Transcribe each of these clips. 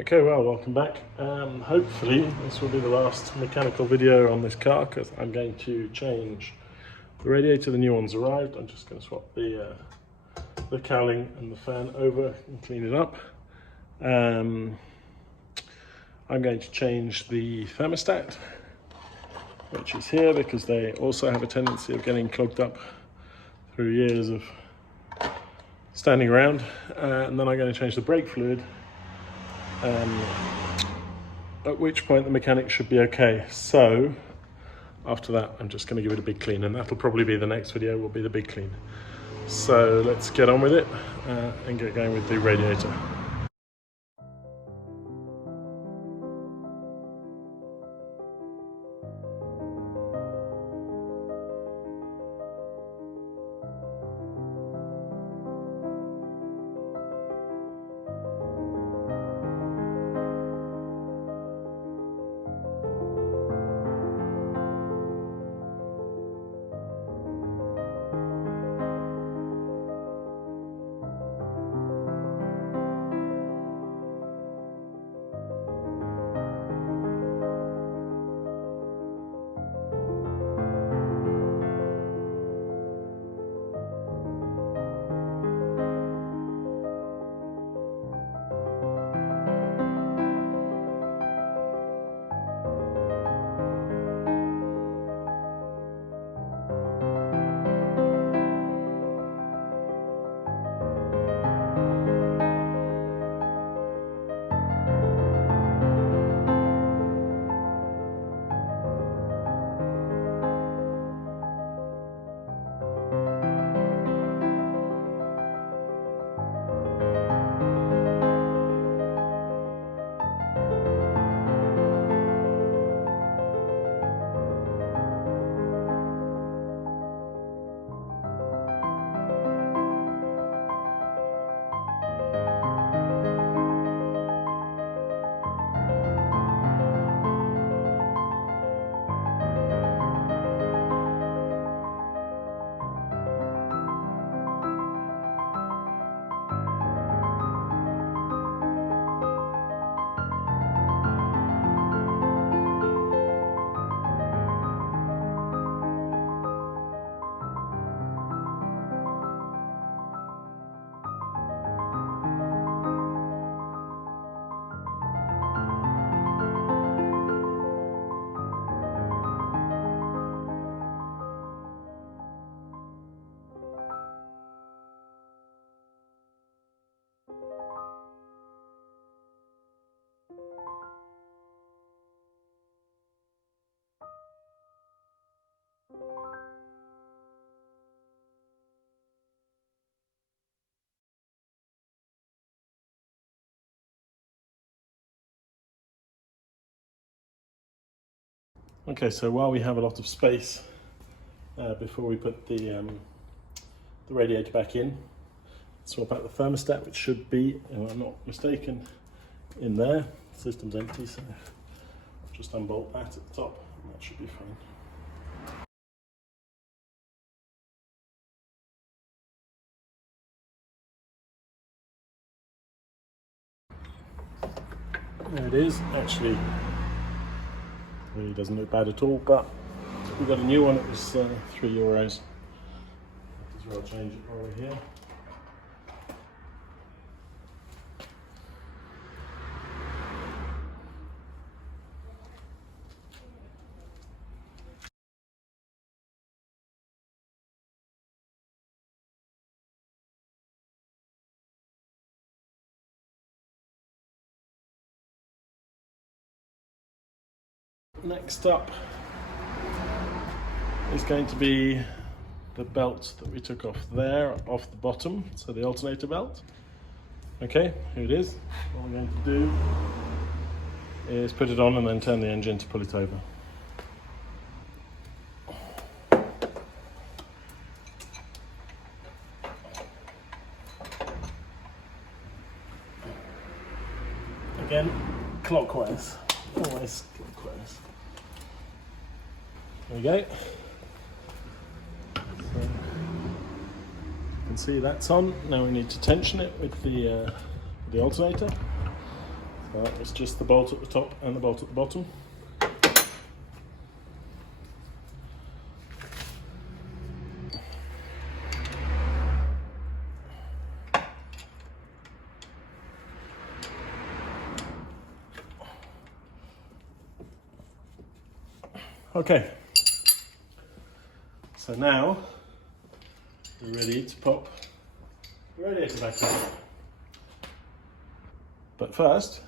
Okay, well, welcome back. Hopefully this will be the last mechanical video on this car because I'm going to change the radiator. The new one's arrived. I'm just going to swap the cowling and the fan over and clean it up. I'm going to change the thermostat, which is here because they also have a tendency of getting clogged up through years of standing around. And then I'm going to change the brake fluid, at which point the mechanics should be okay. So after that, I'm just going to give it a big clean, and that'll probably be the next video, will be the big clean. So let's get on with it and get going with the radiator. Okay, so while we have a lot of space before we put the radiator back in, swap out the thermostat, which should be, if I'm not mistaken, in there. The system's empty, so just unbolt that at the top and that should be fine. There it is. Actually, really doesn't look bad at all, but we got a new one. It was €3. Might as well change it while we're here. Next up is going to be the belt that we took off there, off the bottom, so the alternator belt. Okay, here it is. What we're going to do is put it on and then turn the engine to pull it over. Again, clockwise, always clockwise. There we go. So you can see that's on. Now we need to tension it with the alternator. It's just the bolt at the top and the bolt at the bottom. Okay, so now we're ready to pop the radiator back in. But first,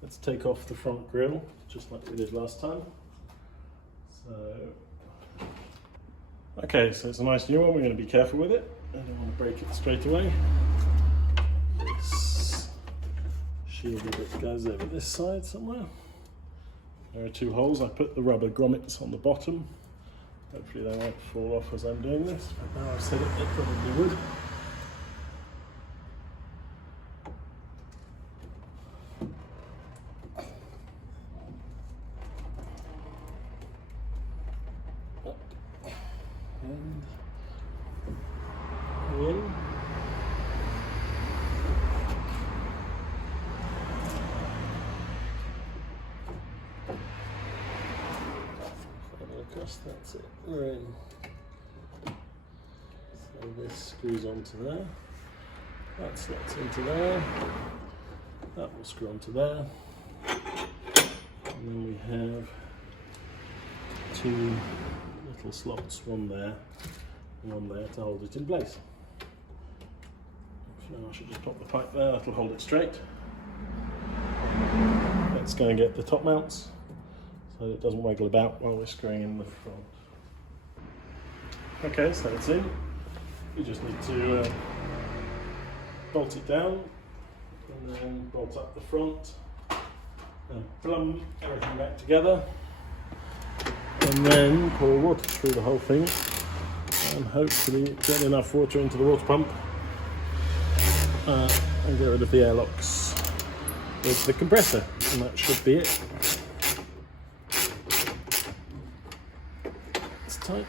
let's take off the front grille, just like we did last time. Okay, so it's a nice new one. We're going to be careful with it. I don't want to break it straight away. This shield bit goes over this side somewhere. There are two holes. I put the rubber grommets on the bottom. Hopefully they won't fall off as I'm doing this, but now I've said it, they probably would. Up and in. That's it, we're in. So this screws onto there, that slots into there, that will screw onto there, and then we have two little slots, one there and one there to hold it in place. So I should just pop the pipe there, that'll hold it straight. Let's go and get the top mounts so that it doesn't waggle about while we're screwing in the front. Okay, so that's in. We just need to bolt it down and then bolt up the front and plumb everything back together, and then pour water through the whole thing and hopefully get enough water into the water pump and get rid of the airlocks with the compressor, and that should be it. It's tight.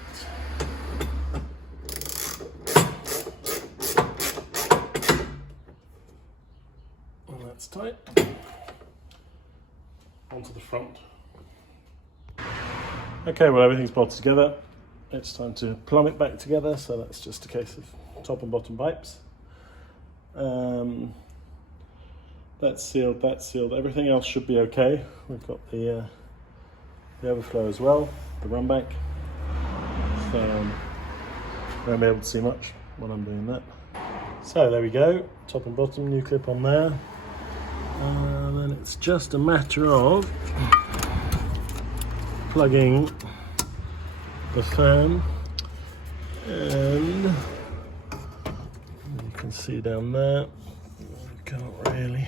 And that's tight. Onto the front. Okay, well everything's bolted together. It's time to plumb it back together, so that's just a case of top and bottom pipes. That's sealed, everything else should be okay. We've got the overflow as well, the run back. So I won't be able to see much when I'm doing that. So there we go, top and bottom, new clip on there. And then it's just a matter of plugging the fan, and you can see down there, you can't really,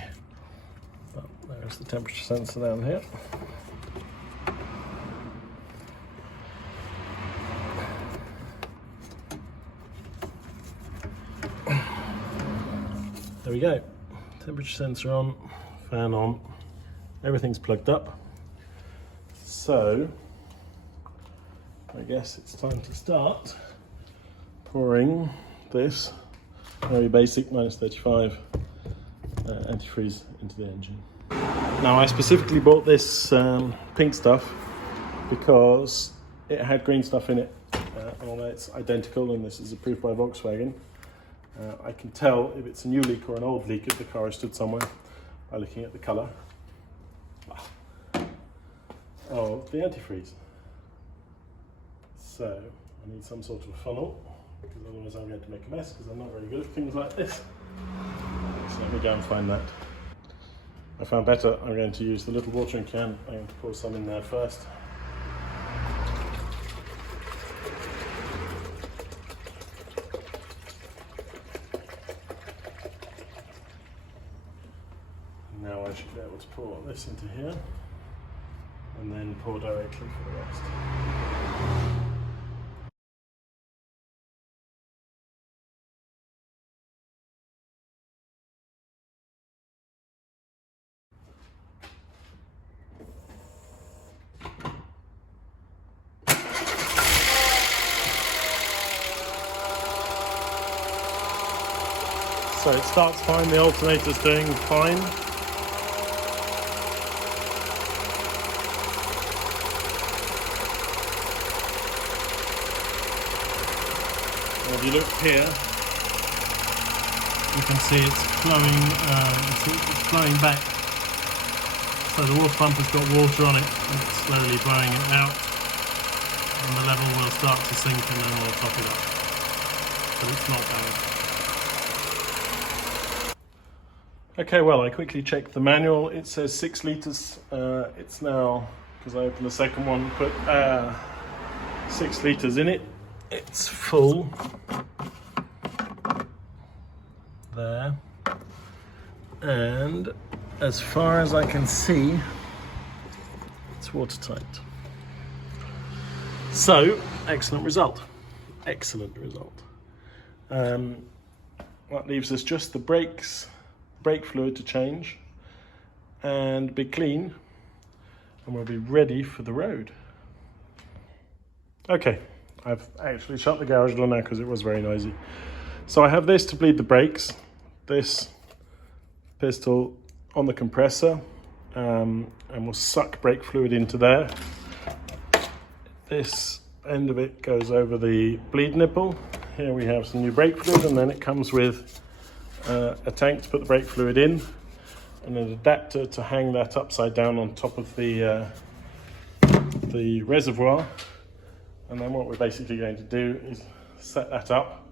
but there's the temperature sensor down here. There we go, temperature sensor on, fan on, everything's plugged up. So I guess it's time to start pouring this very basic -35 antifreeze into the engine. Now I specifically bought this pink stuff because it had green stuff in it, although it's identical and this is approved by Volkswagen. I can tell if it's a new leak or an old leak if the car has stood somewhere by looking at the colour of the antifreeze. So I need some sort of funnel, because otherwise I'm going to make a mess, because I'm not very good at things like this. So let me go and find that. I found better. I'm going to use the little watering can. I'm going to pour some in there first. Now I should be able to pour this into here and then pour directly for the rest. So it starts fine, the alternator's doing fine. if you look here, you can see it's flowing. It's flowing back. So the water pump has got water on it, and it's slowly blowing it out, and the level will start to sink, and then we'll top it up. But it's not bad. Okay, well, I quickly checked the manual. It says 6 litres. It's now, because I opened the second one, put 6 litres in it. It's full there, and as far as I can see, it's watertight. So, excellent result. Excellent result. That leaves us just the brake fluid to change and be clean, and we'll be ready for the road. Okay, I've actually shut the garage door now because it was very noisy. So I have this to bleed the brakes, this pistol on the compressor, and we'll suck brake fluid into there. This end of it goes over the bleed nipple. Here we have some new brake fluid, and then it comes with a tank to put the brake fluid in, and an adapter to hang that upside down on top of the reservoir. And then what we're basically going to do is set that up,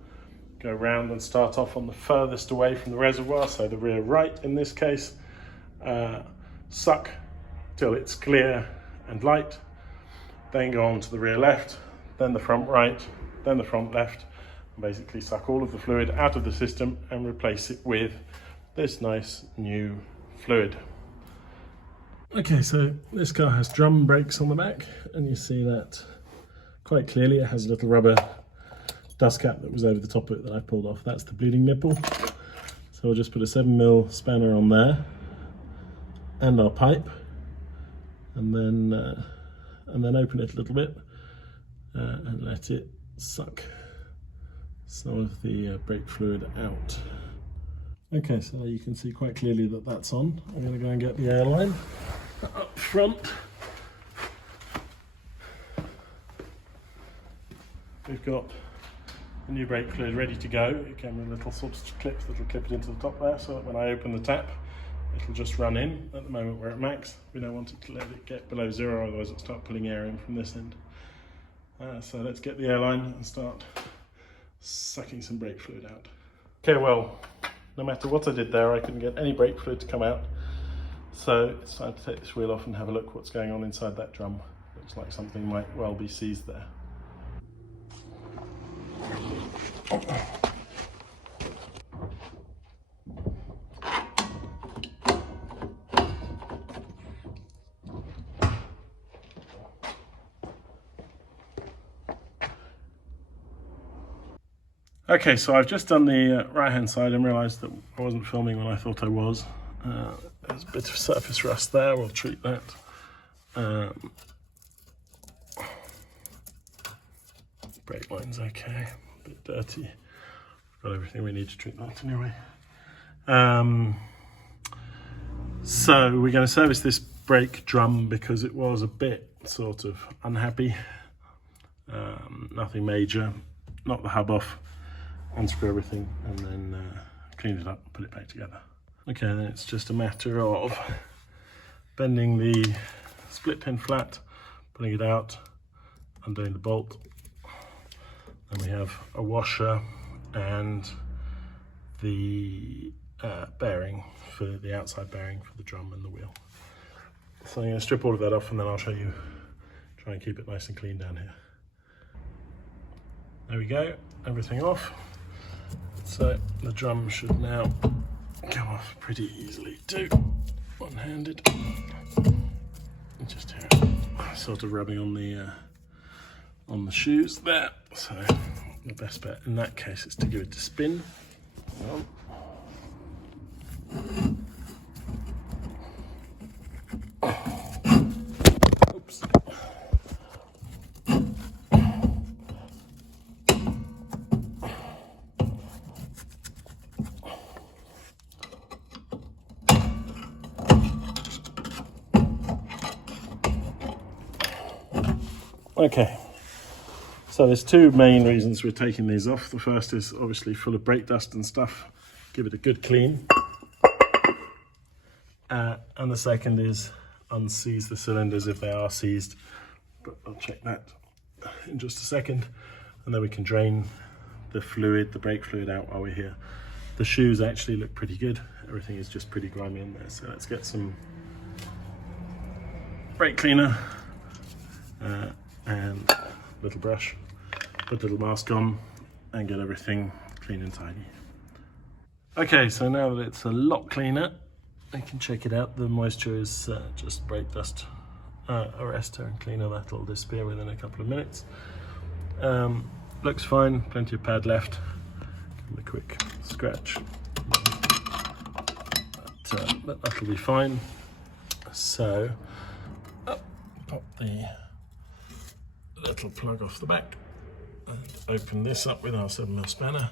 go round and start off on the furthest away from the reservoir, so the rear right in this case, suck till it's clear and light, then go on to the rear left, then the front right, then the front left, and basically suck all of the fluid out of the system and replace it with this nice new fluid. Okay, so this car has drum brakes on the back, and you see that quite clearly. It has a little rubber dust cap that was over the top of it that I pulled off. That's the bleeding nipple. So we'll just put a 7mm spanner on there and our pipe, and then open it a little bit and let it suck some of the brake fluid out. Okay, so you can see quite clearly that that's on. I'm going to go and get the airline up front. We've got the new brake fluid ready to go. It came with little sort of clips that will clip it into the top there, so that when I open the tap, it'll just run in. At the moment we're at max. We don't want it to let it get below 0, otherwise it'll start pulling air in from this end. So let's get the airline and start sucking some brake fluid out. Okay, well, no matter what I did there, I couldn't get any brake fluid to come out. So it's time to take this wheel off and have a look what's going on inside that drum. Looks like something might well be seized there. Okay, so I've just done the right hand side and realised that I wasn't filming when I thought I was. There's a bit of surface rust there, we'll treat that. Brake line's okay, a bit dirty. We've got everything we need to treat that anyway. So we're going to service this brake drum because it was a bit sort of unhappy. Nothing major, knock the hub off, unscrew everything, and then clean it up and put it back together. Okay, then it's just a matter of bending the split pin flat, pulling it out, undoing the bolt. Then we have a washer and the bearing for the outside bearing for the drum and the wheel. So I'm going to strip all of that off, and then I'll show you, try and keep it nice and clean down here. There we go, everything off. So the drum should now come off pretty easily too, one-handed. Just here, sort of rubbing on the shoes there. So the best bet in that case is to give it a spin. Oops. Okay, So there's two main reasons we're taking these off. The first is obviously full of brake dust and stuff. Give it a good clean. And the second is unseize the cylinders if they are seized. But I'll check that in just a second. And then we can drain the fluid, the brake fluid out while we're here. The shoes actually look pretty good. Everything is just pretty grimy in there. So let's get some brake cleaner and a little brush, put a little mask on and get everything clean and tidy. Okay, so now that it's a lot cleaner, I can check it out. The moisture is just brake dust arrestor and cleaner. That'll disappear within a couple of minutes. Looks fine, plenty of pad left. Give it a quick scratch. But that'll be fine. So, pop the little plug off the back and open this up with our 7mm spanner.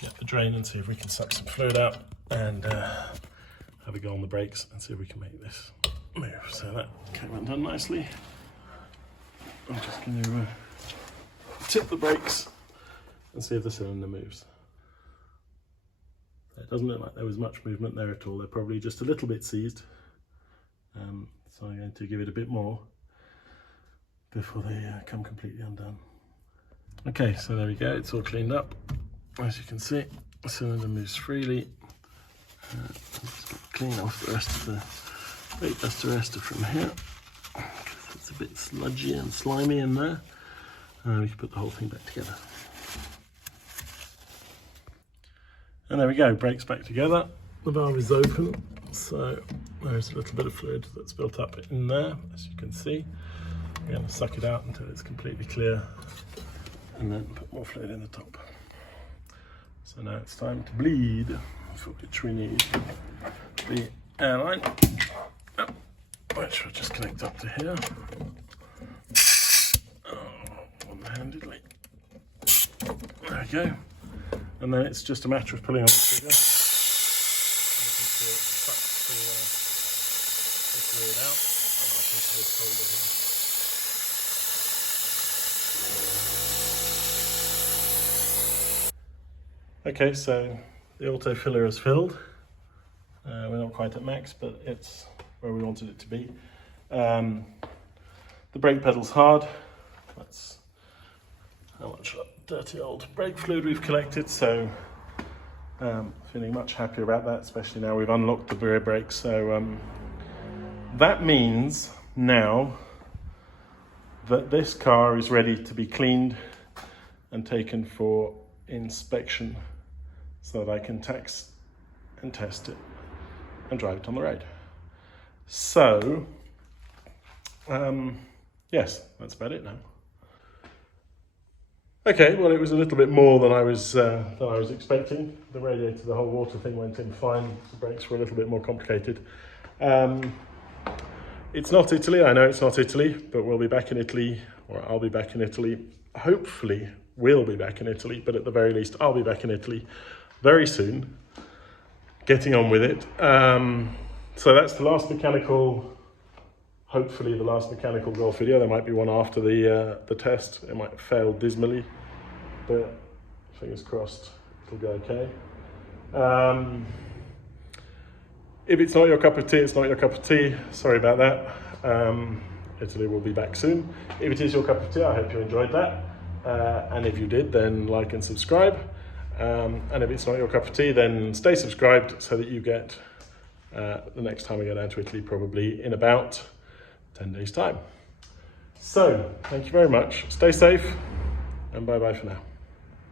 Get the drain and see if we can suck some fluid out and have a go on the brakes and see if we can make this move. So that came undone nicely. I'm just going to tip the brakes and see if the cylinder moves. It doesn't look like there was much movement there at all. They're probably just a little bit seized. So I'm going to give it a bit more before they come completely undone. Okay, so there we go. It's all cleaned up. As you can see, the cylinder moves freely. Just clean off the rest of the brake dust arrestor from here, because it's a bit sludgy and slimy in there. And we can put the whole thing back together. And there we go, brakes back together. The valve is open, so there's a little bit of fluid that's built up in there, as you can see. We're going to suck it out until it's completely clear, and then put more fluid in the top. So now it's time to bleed, for which we need the airline, which we'll just connect up to here. One-handedly. There we go. And then it's just a matter of pulling on the trigger. And you can see it sucks the fluid out and up into this holder here. Okay, so the auto filler is filled. We're not quite at max, but it's where we wanted it to be. The brake pedal's hard. That's how much dirty old brake fluid we've collected, so feeling much happier about that, especially now we've unlocked the rear brakes. So that means now that this car is ready to be cleaned and taken for inspection so that I can tax and test it and drive it on the road. So yes, that's about it now. Okay, well, it was a little bit more than I was expecting. The radiator, the whole water thing went in fine. The brakes were a little bit more complicated. It's not Italy, I know it's not Italy, but we'll be back in Italy, or I'll be back in Italy. Hopefully, we'll be back in Italy, but at the very least, I'll be back in Italy very soon, getting on with it. So that's the last mechanical, hopefully the last mechanical golf video. There might be one after the test. It might have failed dismally, but fingers crossed it'll go okay. If it's not your cup of tea, it's not your cup of tea. Sorry about that. Italy will be back soon. If it is your cup of tea, I hope you enjoyed that. And if you did, then like and subscribe. And if it's not your cup of tea, then stay subscribed so that you get the next time we go down to Italy, probably in about 10 days' time. So, thank you very much. Stay safe, and bye-bye for now.